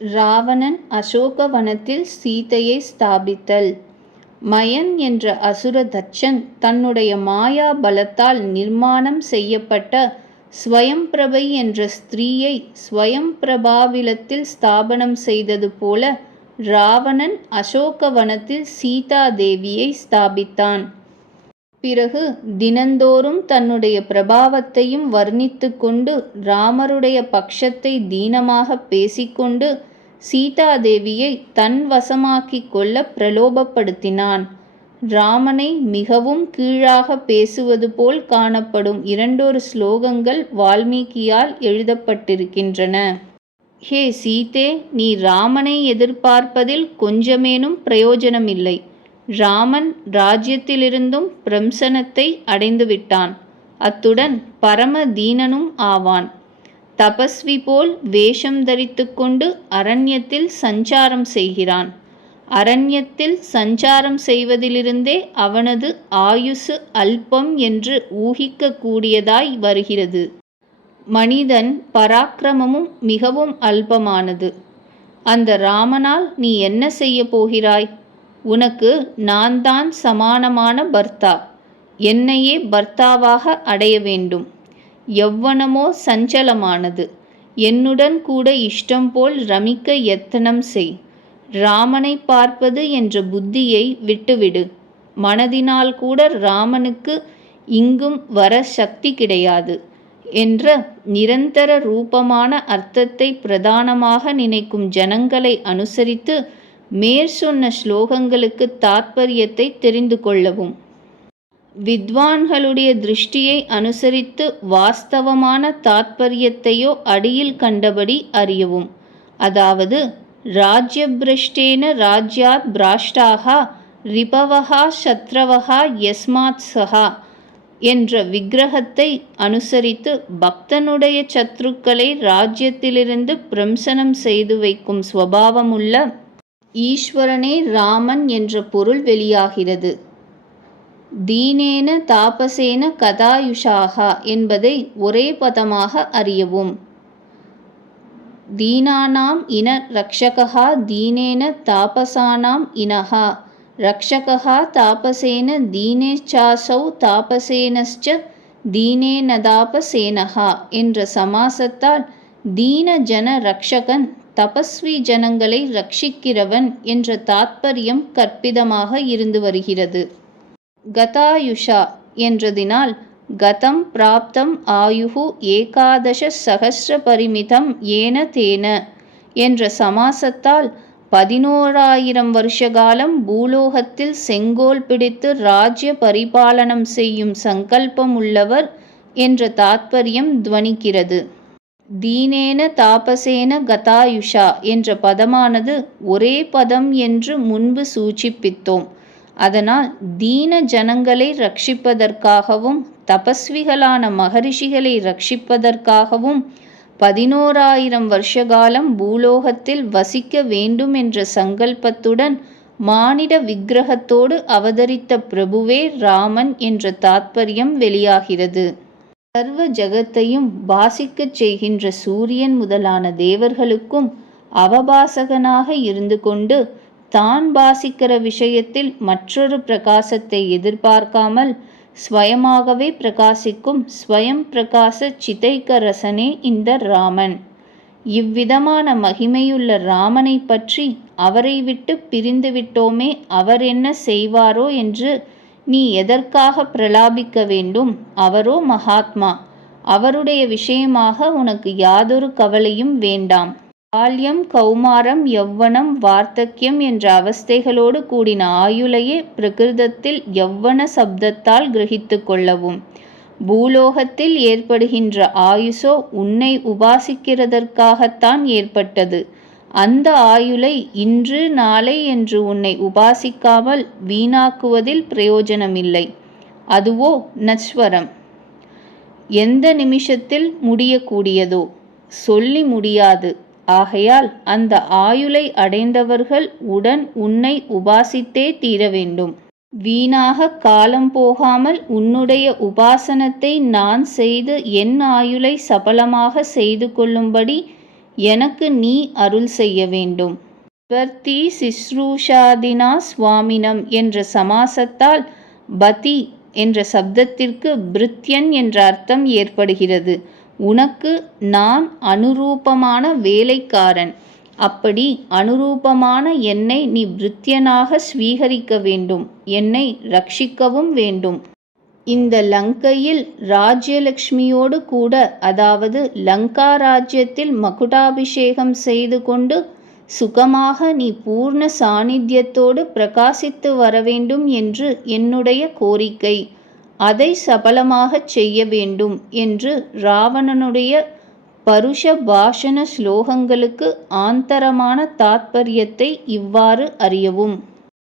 ராவணன் அசோகவனத்தில் சீதையை ஸ்தாபித்தல். மயன் என்ற அசுர தட்சன் தன்னுடைய மாயா பலத்தால் நிர்மாணம் செய்யப்பட்ட ஸ்வயம்பிரபை என்ற ஸ்திரீயை ஸ்வயம்பிரபாவிலத்தில் ஸ்தாபனம் செய்தது போல ராவணன் அசோகவனத்தில் சீதா தேவியை ஸ்தாபித்தான். பிறகு தினந்தோறும் தன்னுடைய பிரபாவத்தையும் வர்ணித்து கொண்டு ராமருடைய பட்சத்தை தீனமாக பேசிக்கொண்டு சீதாதேவியை தன் வசமாக்கிக் கொள்ள பிரலோபப்படுத்தினான். ராமனை மிகவும் கீழாக பேசுவது போல் காணப்படும் 2 ஸ்லோகங்கள் வால்மீகியால் எழுதப்பட்டிருக்கின்றன. ஹே சீதே, நீ ராமனை எதிர்பார்ப்பதில் கொஞ்சமேனும் பிரயோஜனமில்லை. ராமன் ராஜ்யத்திலிருந்தும் பிரம்சனத்தை அடைந்துவிட்டான். அத்துடன் பரம தீனனும் ஆவான். தபஸ்வி போல் வேஷம் தரித்து கொண்டு அரண்யத்தில் சஞ்சாரம் செய்கிறான். அரண்யத்தில் சஞ்சாரம் செய்வதிலிருந்தே அவனது ஆயுசு அல்பம் என்று ஊகிக்க கூடியதாய் வருகிறது. மனிதன் பராக்கிரமமும் மிகவும் அல்பமானது. அந்த ராமனால் நீ என்ன செய்ய போகிறாய்? உனக்கு நான் தான் சமானமான பர்த்தா. என்னையே பர்த்தாவாக அடைய வேண்டும். யௌவனமோ சஞ்சலமானது. என்னுடன் கூட இஷ்டம் போல் ரமிக்க யத்தனம் செய். ராமனை பார்ப்பது என்ற புத்தியை விட்டுவிடு. மனதினால் கூட ராமனுக்கு இங்கும் வர சக்தி கிடையாது என்ற நிரந்தர ரூபமான அர்த்தத்தை பிரதானமாக நினைக்கும் ஜனங்களை அனுசரித்து மேற்சொன்ன ஸ்லோகங்களுக்கு தாத்பரியத்தை தெரிந்து கொள்ளவும். வித்வான்களுடைய திருஷ்டியை அனுசரித்து வாஸ்தவமான தாத்பரியத்தையோ அடியில் கண்டபடி அறியவும். அதாவது ராஜ்யபிரஷ்டேன ராஜ்யாத் பிராஷ்டாகா ரிபவஹா சத்ரவஹா யஸ்மாத் சஹா என்ற விக்கிரகத்தை அனுசரித்து பக்தனுடைய சத்ருக்களை ராஜ்யத்திலிருந்து பிரம்சனம் செய்து வைக்கும் ஸ்வபாவமுள்ள ஈஸ்வரனே ராமன் என்ற பொருள் வெளியாகிறது. தீனேன தாபசேன கதாயுஷாகா என்பதை ஒரே பதமாக அறியவும். தீனானாம் இன ரக்ஷகா தீனேன தாபசானாம் இனஹா ரக்ஷகா தாபசேன தீனேச்சாசௌ தாபசேனஸ்ச தீனேனதாபசேனஹா என்ற சமாசத்தால் தீன ஜன ரக்ஷகன் தபஸ்வி ஜனங்களை ரட்சிக்கிறவன் என்ற தாத்பரியம் கற்பிதமாக இருந்து வருகிறது. கதாயுஷா என்றதினால் கதம் பிராப்தம் ஆயுஹு ஏகாதச சகஸ்ர பரிமிதம் ஏன தேன என்ற சமாசத்தால் 11,000 வருஷகாலம் பூலோகத்தில் செங்கோல் பிடித்து ராஜ்ய பரிபாலனம் செய்யும் சங்கல்பம் உள்ளவர் என்ற தாத்பரியம் துவனிக்கிறது. தீனேன தாபசேன கதாயுஷா என்ற பதமானது ஒரே பதம் என்று முன்பு சூச்சிப்பித்தோம். அதனால் தீன ஜனங்களை ரட்சிப்பதற்காகவும் தபஸ்விகளான மகரிஷிகளை ரட்சிப்பதற்காகவும் 11,000 வருஷகாலம் பூலோகத்தில் வசிக்க வேண்டும் என்ற சங்கல்பத்துடன் மானிட விக்கிரகத்தோடு அவதரித்த பிரபுவே ராமன் என்ற தாத்பரியம் வெளியாகிறது. சர்வ ஜகத்தையும் பாசிக்கச் செய்கின்ற சூரியன் முதலான தேவர்களுக்கும் அவபாசகனாக இருந்து கொண்டு தான் பாசிக்கிற விஷயத்தில் மற்றொரு பிரகாசத்தை எதிர்பார்க்காமல் ஸ்வயமாகவே பிரகாசிக்கும் ஸ்வயம் பிரகாச சிதைக்க ரசனே இந்த ராமன். இவ்விதமான மகிமையுள்ள ராமனை பற்றி அவரை விட்டு பிரிந்து விட்டோமே, அவர் என்ன செய்வாரோ என்று நீ எதற்காக பிரலாபிக்க வேண்டும்? அவரோ மகாத்மா. அவருடைய விஷயமாக உனக்கு யாதொரு கவலையும் வேண்டாம். பால்யம் கௌமாரம் யௌவனம் வார்த்தக்கியம் என்ற அவஸ்தைகளோடு கூடின ஆயுளையே பிரகிருதத்தில் யௌவன சப்தத்தால் கிரகித்து கொள்ளவும். பூலோகத்தில் ஏற்படுகின்ற ஆயுசோ உன்னை உபாசிக்கிறதற்காகத்தான் ஏற்பட்டது. அந்த ஆயுளை இன்று நாளை என்று உன்னை உபாசிக்காமல் வீணாக்குவதில் பிரயோஜனமில்லை. அதுவோ நஸ்வரம். எந்த நிமிஷத்தில் முடியக்கூடியதோ சொல்லி முடியாது. ஆகையால் அந்த ஆயுளை அடைந்தவர்கள் உடன் உன்னை உபாசித்தே தீர வேண்டும். வீணாக காலம் போகாமல் உன்னுடைய உபாசனத்தை நான் செய்து என் ஆயுளை சபலமாக செய்து கொள்ளும்படி எனக்கு நீ அருள் செய்ய வேண்டும். நிவர்த்தி சிஸ்ரூஷாதினா சுவாமினம் என்ற சமாசத்தால் பதி என்ற சப்தத்திற்கு பிருத்யன் என்ற அர்த்தம் ஏற்படுகிறது. உனக்கு நான் அனுரூபமான வேலைக்காரன். அப்படி அனுரூபமான என்னை நீ பிருத்யனாக ஸ்வீகரிக்க வேண்டும். என்னை ரட்சிக்கவும் வேண்டும். இந்த லங்கையில் ராஜ்யலக்ஷ்மியோடு கூட, அதாவது லங்கா ராஜ்யத்தில் மகுடாபிஷேகம் செய்து கொண்டு சுகமாக நீ பூர்ண சாநித்தியத்தோடு பிரகாசித்து வரவேண்டும் என்று என்னுடைய கோரிக்கை. அதை சபலமாகச் செய்ய வேண்டும் என்று ராவணனுடைய பருஷ பாஷண ஸ்லோகங்களுக்கு ஆந்தரமான தாத்பரியத்தை இவ்வாறு அறியவும்.